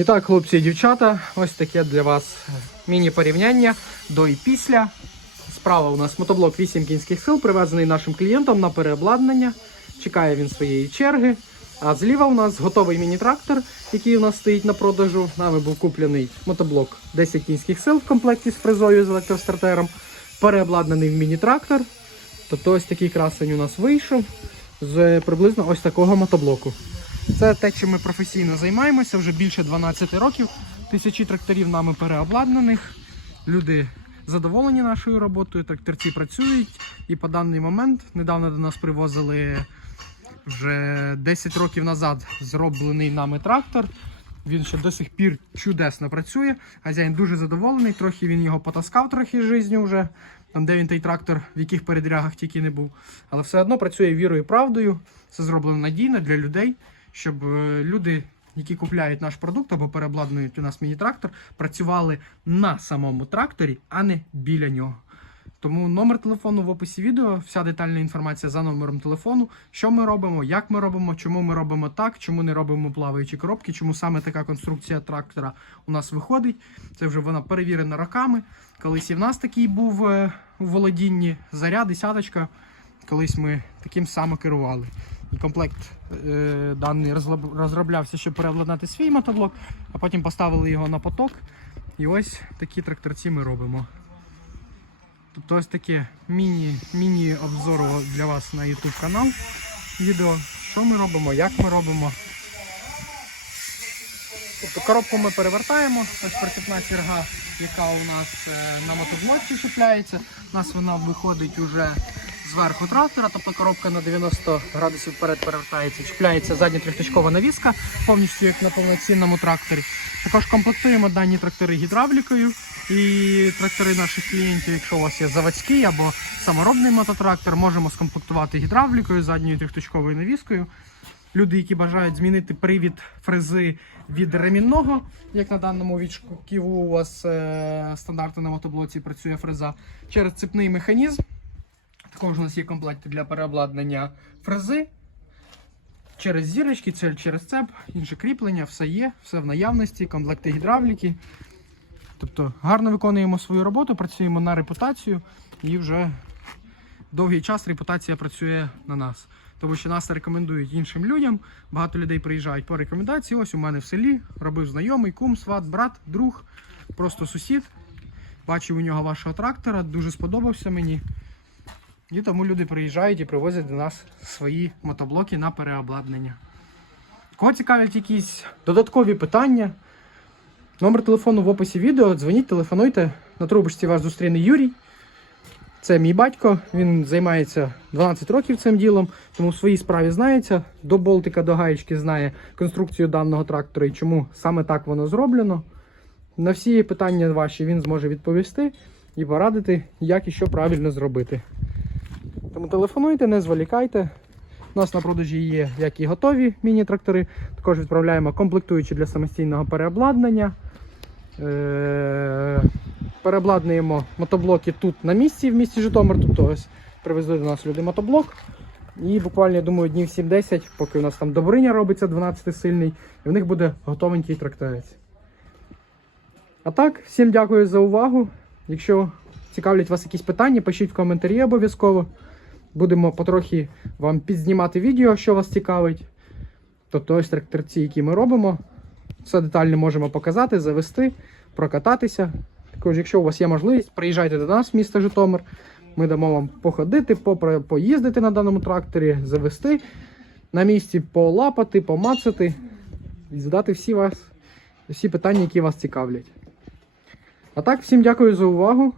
І так, хлопці і дівчата, ось таке для вас міні-порівняння до і після. Справа у нас мотоблок 8 кінських сил, привезений нашим клієнтом на переобладнання. Чекає він своєї черги. А зліва у нас готовий міні-трактор, який у нас стоїть на продажу. Нами був куплений мотоблок 10 кінських сил в комплекті з фрезою з електростартером. Переобладнаний в міні-трактор. Тобто ось такий красень у нас вийшов з приблизно ось такого мотоблоку. Це те, чим ми професійно займаємося вже більше 12 років. Тисячі тракторів нами переобладнаних. Люди задоволені нашою роботою, тракторці працюють. І по даний момент недавно до нас привозили вже 10 років назад зроблений нами трактор. Він ще до сих пір чудесно працює. Хазяїн дуже задоволений, трохи він його потаскав трохи життю вже. Там, де він той трактор, в яких передрягах тільки не був. Але все одно працює вірою і правдою. Це зроблено надійно для людей, щоб е, люди, які купляють наш продукт або переобладнують у нас міні-трактор, працювали на самому тракторі, а не біля нього. Тому номер телефону в описі відео, вся детальна інформація за номером телефону, що ми робимо, як ми робимо, чому ми робимо так, чому не робимо плаваючі коробки, чому саме така конструкція трактора у нас виходить. Це вже вона перевірена роками. Колись і в нас такий був е, у володінні заряд, десяточка. Колись ми таким саме керували. І комплект е, даний розроблявся, щоб переобладнати свій мотоблок, а потім поставили його на поток. І ось такі тракторці ми робимо. Тобто ось таке міні, міні-обзор для вас на YouTube канал. Відео, що ми робимо, як ми робимо. Тобто коробку ми перевертаємо, ось прицепна черга, яка у нас е, на мотоблоці чіпляється. У нас вона виходить уже зверху трактора, тобто коробка на 90 градусів вперед перевертається, чіпляється задня трьохточкова навіска, повністю як на повноцінному тракторі. Також комплектуємо дані трактори гідравлікою і трактори наших клієнтів, якщо у вас є заводський або саморобний мототрактор, можемо скомплектувати гідравлікою, задньою трьохточковою навіскою. Люди, які бажають змінити привід фрези від ремінного, як на даному відшківу у вас е, стандартно на мотоблоці працює фреза, через цепний механізм. Також у нас є комплекти для переобладнання фрези. Через зірочки, це через цеп, інше кріплення, все є, все в наявності, комплекти гідравліки. Тобто гарно виконуємо свою роботу, працюємо на репутацію і вже довгий час репутація працює на нас. Тому що нас рекомендують іншим людям. Багато людей приїжджають по рекомендації. Ось у мене в селі робив знайомий, кум, сват, брат, друг, просто сусід. Бачив у нього вашого трактора, дуже сподобався мені. І тому люди приїжджають і привозять до нас свої мотоблоки на переобладнання. Кого цікавлять якісь додаткові питання? Номер телефону в описі відео. Дзвоніть, телефонуйте. На трубочці вас зустріне Юрій. Це мій батько, він займається 12 років цим ділом, тому в своїй справі знається. До болтика, до гаєчки знає конструкцію даного трактора і чому саме так воно зроблено. На всі питання ваші він зможе відповісти і порадити, як і що правильно зробити. Тому телефонуйте, не зволікайте. У нас на продажі є як і готові міні-трактори. Також відправляємо комплектуючі для самостійного переобладнання. Е, Переобладнуємо мотоблоки тут на місці, в місті Житомир. Тобто ось привезли до нас люди мотоблок. І буквально, я думаю, днів 7-10, поки у нас там Добриня робиться 12-сильний, і в них буде готовенький тракторець. А так, всім дякую за увагу. Якщо цікавлять вас якісь питання, пишіть в коментарі обов'язково. Будемо потрохи вам підзнімати відео, що вас цікавить. Тобто ось тракторці, які ми робимо. Все детально можемо показати, завести, прокататися. Також, якщо у вас є можливість, приїжджайте до нас в місто Житомир. Ми дамо вам походити, попри- поїздити на даному тракторі, завести на місці, полапати, помацати і задати всі, вас, всі питання, які вас цікавлять. А так, всім дякую за увагу.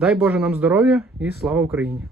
Дай Боже нам здоров'я і слава Україні!